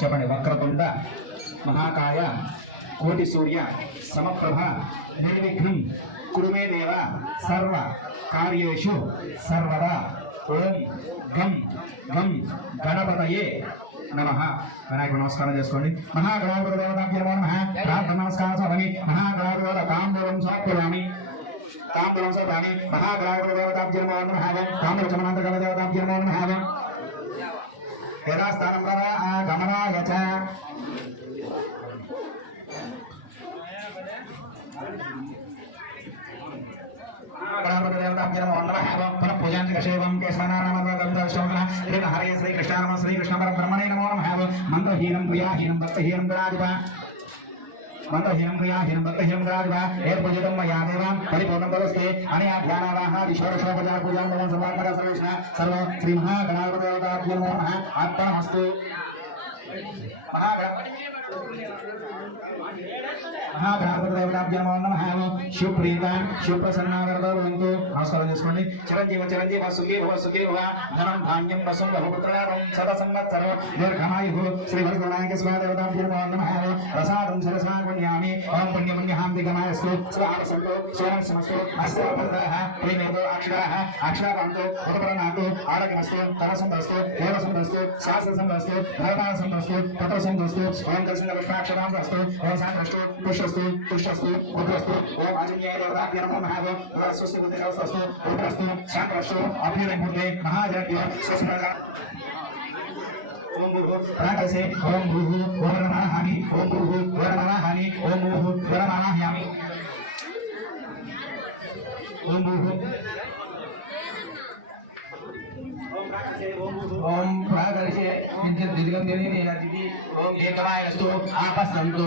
చెప్పండి. వక్రతుండ మహాకాయ కోటి సూర్య సమప్రభ నిర్విఘ్నం కురుమే దేవ సర్వ కార్యేషు సర్వదా. ఓం గం గం గణపతయే నమః. వినాయకుడు నమస్కారం చేసుకోండి. మహాగణాధిపతి దేవతాభ్యో నమః. ప్రార్థన నమస్కారం స్వామి. మహాగణాధిపతి తాంబూలం సమర్పయామి. తాంబూలం సమర్పయామి. మహాగణాధిపతి దేవతాభ్యో నమః. తాంబూలచమనంతగల దేవతాభ్యో నమః. యథాస్థానం గమనాయ చ. हरे श्री कृष्ण नम श्री कृष्ण परब्रह्मणे नमो नमः. मंत्रहीनं क्रियाहीनं भक्तहीनं गणाधिप मंत्रहीनं क्रियाहीनं भक्तहीनं गणाधिप एर्पूजितं मया देव परिपूर्णं तदस्ते अनया ध्यानावाहादिश्वरशो पूजां भवन् समार्पणं सर्वेषां सर्व श्री महागणाधिपतेभ्यो नमो नमः. अर्पणमस्तु. महागणाधिपतेभ्यो नमो नमः. शिवप्रीता शिवप्रसन्नागरतो भवन्तु. नमस्कारं చేసుకోండి. చిరంజీవ చిరంజీవ సుఖీ భవ సుఖీ భవ. ధనం ధాన్యం వసుం బహుపుత్రారం సదా సంవత్సరం దీర్ఘమాయుః. శ్రీ వరదనాయక స్వాదేవతాభ్యో నమో నమః. ప్రసాదం సరసా పుణ్యామి. ఓం పుణ్యపుణ్యహాం దిగమాయస్తు. స్వాహసంతు స్వరస్మస్తు. అస్తవపదః ప్రేమేదో అక్షరాః అక్షరాంతో ఉదపరనాతో ఆరోగ్యమస్తు. తరసంతస్తు దేవసంతస్తు శాస్త్రసంతస్తు ధర్మాసంతస్తు తత్వసంతస్తు. ఓం దర్శన పుష్పాక్షరాం వస్తు. ఓం శాంతస్తు పుష్పస్తు పుష్పస్తు పుత్రస్తు. ఓం ఆంజనేయ దేవతాభ్యో నమో నమః. స్వస్తి బుద్ధిరస్తు పుత్రస్తు శాంతస్తు అభినందతే మహాజగ్య స్వస్మగా. ओम भूः प्राकसे ओम भूः वरमाहामि ओम भूः वरमाहामि ओम भूः वरमाहामि ओम भूः ओम प्राकसे किंचित् दीर्घं देने याति ओम दीर्घमायस्तु आपस्सन्तु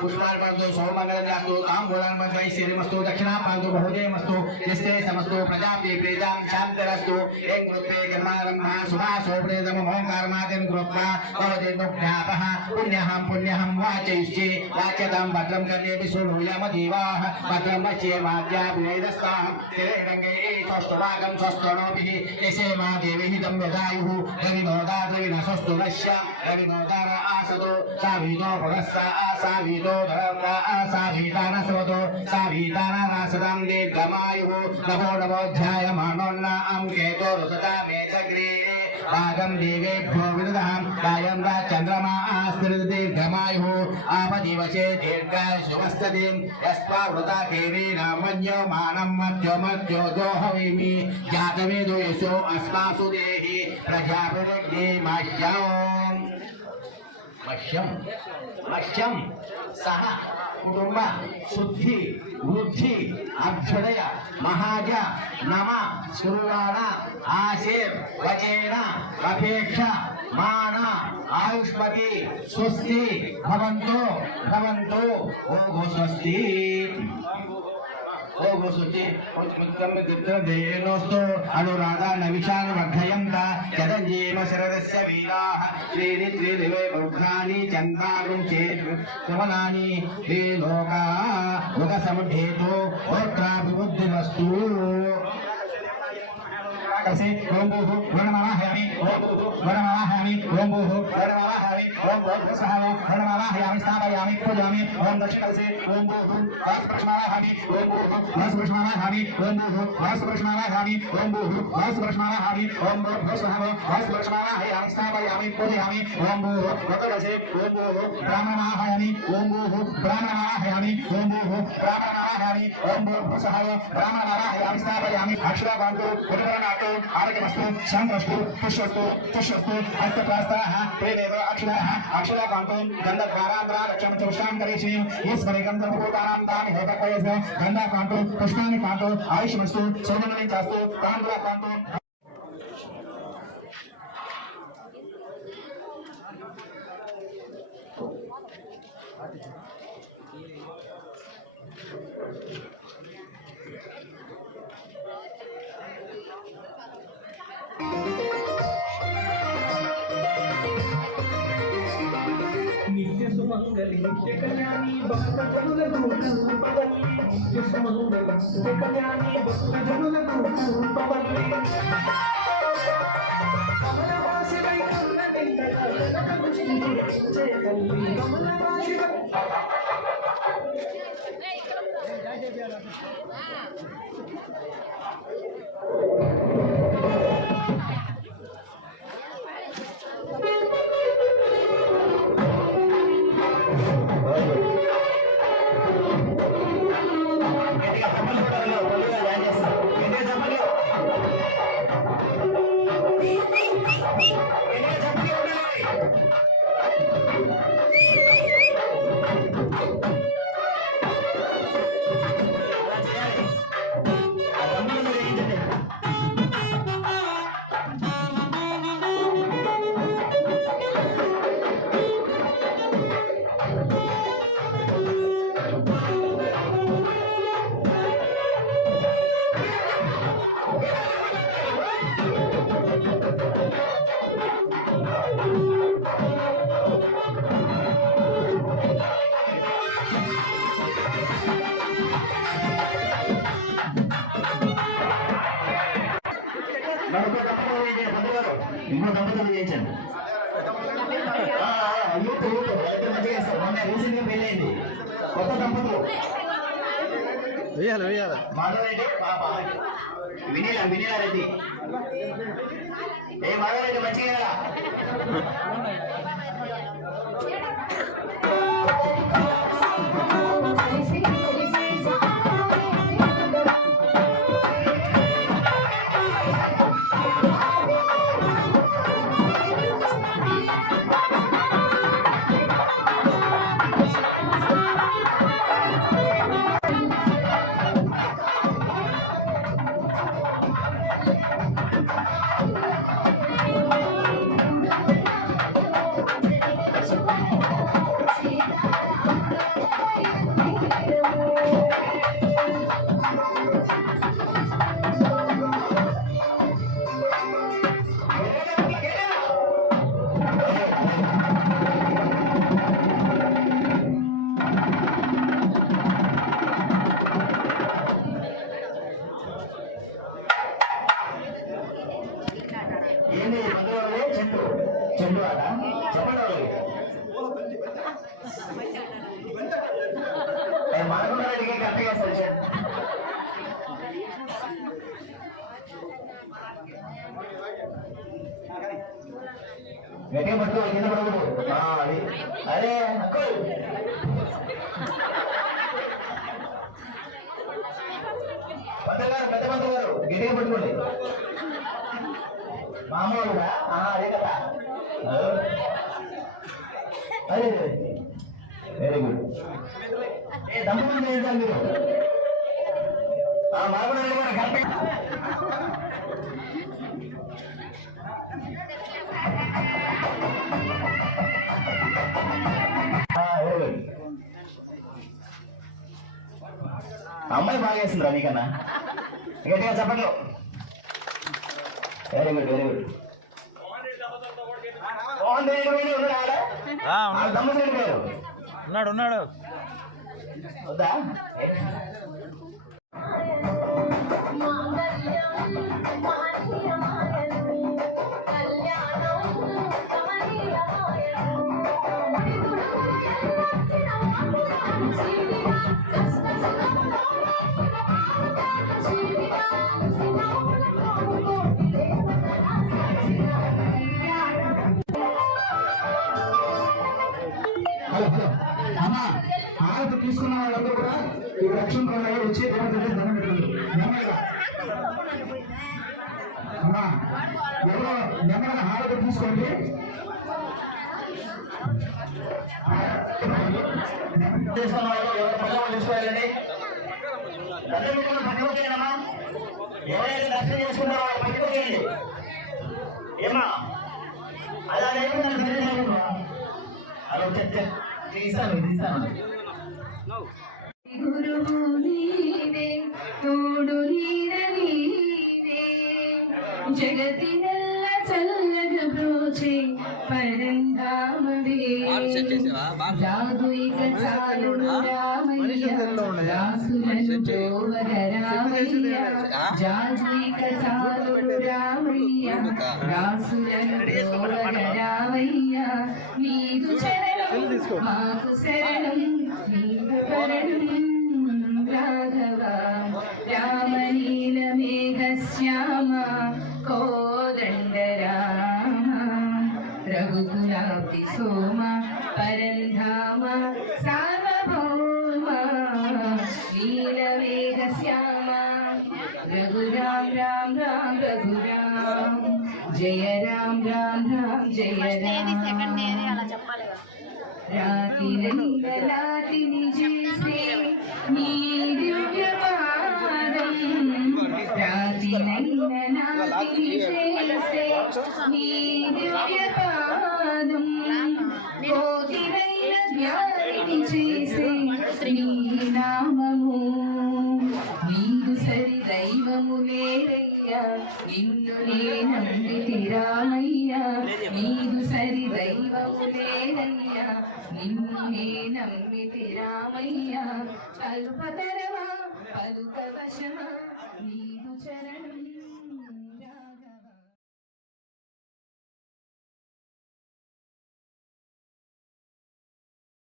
पुष्पार्पणन्तु सौमङ्गलमस्तु ताम्बूलार्पणन्तु ऐश्वर्यमस्तु दक्षिणापान्तु बहुजयमस्तु यस्ते समस्तु प्रजापति प्रेतां शान्तिरस्तु एं गुरुप्रे जन्मारम्भः सुभासो प्रेतम ओंकारमादिं गुरुप्रा भवतेन्दुभ्यापः पुण्यहं पुण्यहं वाचयिष्ये वाच्यतां भद्रं कर्णेऽपि शृणुयामदेवाः भद्रं पश्येमाद्याभिनेदस्तां तिरैरङ्गे स्वस्तुभागं स्वस्तनोभिः यशेमा देवीहितं यदायुः रविनोदाद्रविनस्वस्तु नश्य रविनोदार आसतो सावीतो भगस्सा सावीतो धर्मा सावीतानस्वतो सावीतानासतां दीर्घमायुः नमो नमोऽध्यायमानोन्ना अङ्केतो रुसता मे चक्रे भागं देवेभ्यो विदधां कायं चन्द्रमा दीर्घमायुः आपदिवशे दीर्घायुष्मस्ततिं यस्त्वा वृता केरीनामन्यो मानं मध्यो मध्यो दोहवीमि जातवेदो यशो अस्मासु देहि प्रजापतिर्ग्ने मह्यं मह्यं सह कुटुंब शुद्धि वृद्धि अभ्युदय महाज नम सुरुवाण आशीर वचेन अपेक्षा मान आयुष्मति स्वस्ति भवन्तु भवन्तु ओगो स्वस्ति ओगो स्वस्ति उत्तम दिव्यदेनोस्तु अनुराधा नविशान वर्धयन्त जदञ्जीव शरदस्य वीराः श्रीनि त्रिदिवे बौद्धानि चन्दारुं चेत् कमलानि श्रीलोका मुखसमुद्धेतो होत्राभिबुद्धिमस्तु कसे ओम भूः वरमावाहयामि ओम भूः वरमावाहयामि ओम भूः वरमावाहयामि ओम भूः सहाय वरमावाहयामि स्थापयामि पूजयामि ओम दक्षिणकसे ओम भूः वासुप्रश्मावाहयामि ओम भूः वासुप्रश्मावाहयामि ओम भूः वासुप्रश्मावाहयामि ओम भूः वासुप्रश्मावाहयामि ओम भूः सहाय वासुप्रश्मावाहयामि स्थापयामि पूजयामि ओम भूः वतकसे ओम भूः ब्राह्मणवाहयामि ओम भूः ब्राह्मणवाहयामि ओम भूः ब्राह्मणवाहयामि ओम भूः सहाय ब्राह्मणवाहयामि स्थापयामि अक्षराकान्तो उदरनातो आरोग्यमस्तु शान्तमस्तु पुष्पस्तु पुष्पस्तु हस्तप्रास्ताः प्रेमेव अक्षराः अक्षराकान्तो गन्धद्वारान्तरा लक्ष्यं करिष्येम ईश्वरे गन्धभूतानां दानि होतकयस्य गन्धाकान्तो पुष्पाणि कान्तो आयुष्मस्तु सौमनलिं चास्तु ताम्बूलकान्तो सुमंगली नित्य कल्याणी भक्त जनुలకు కల్పవల్లి నిత్య సుమంగళ నిత్య కళ్యాణి భక్త జనులకు కల్పవల్లి అమరవాసి వై కన్నటి కలలకు రక్షించే తల్లి కమలవాసి ఇంకో దంపతులు చేయించండి. యూత్ అయితే మంచిగా చేస్తారు. మొన్న రీసెంట్గా పెళ్ళైంది కొత్త దంపతులు మాధవరెడ్డి పాప వినీలా రెడ్డి. ఏ మాధవరెడ్డి మంచిగా ఏంటి మధువాళ్ళే చెండు ఆట చెప్పండి. మనకున్నాడికి కరెక్ట్ చేస్తారు. గట్టిగా పట్టుకో కింద పడకూడదు. అది అరే పెద్ద పంతులు గారు గట్టిగా పట్టుకోండి. మామూలుగా అదే కదా. అదే వెరీ గుడ్. ఏ దంపతులు చేయండి మీరు. మామూలు కూడా కరెక్ట్. అమ్మాయి బాగా వేస్తుందిరా నీకన్నా. గట్టిగా చెప్పండి. Very good very good. ఉన్నాడు వద్దా అమ్మా ఆరతి తీసుకున్న వాళ్ళందరూ కూడా ఈ లక్ష్మీ పండుగ వచ్చి దండం పెట్టండి. అమ్మా ఎవరో నెమ్మదిగా హారతి తీసుకోండి. తీసుకున్న వాళ్ళు ఎవరు పిల్లలు తీసుకోవాలండి. దండం పెట్టుకుని పట్టుకోచేయమ్మా. ఎవరైతే దర్శనం చేసుకుంటారో వాళ్ళు పట్టుకోచేయండి. ఏమా అలా లేకుండా అలా తీసాను. గురువు నీవే తోడు నీడ నీవే జగతి నెల్ల చల్లగ బ్రోచే పరంధామవే జాగుయిక చాలుడు రామయ్య దాసులను బ్రోవగ రామయ్య జాగుయిక చాలుడు రామయ్య దాసులను బ్రోవగ రామయ్య నీదు శరణం మాకు శరణం నీదు శరణం రాఘవ రామలీల మేఘశ్యామ కోదండ రామ రఘుకులాబ్ది సోమ పరంధామ సార్వభౌమ నీల మేఘశ్యామ రఘురాం రామ్ రామ్ రఘురాం జయ రామ్ రామ్ రామ్ జయ రామ్ రాతిని చేసే నీ దివ్య పాదం రాతిని చేసే నీ దివ్య పాదం కోటివైన ధ్యాని చేసే నీ నామము నీదు సరి దైవము లేరయ్యా నిన్ను నే నమ్మితి రామయ్యా నీదు సరి దైవము లేరయ్యా నిన్ను నే నమ్మితి రామయ్యా కల్పతరవా పలుక వశమా నీదు చరణం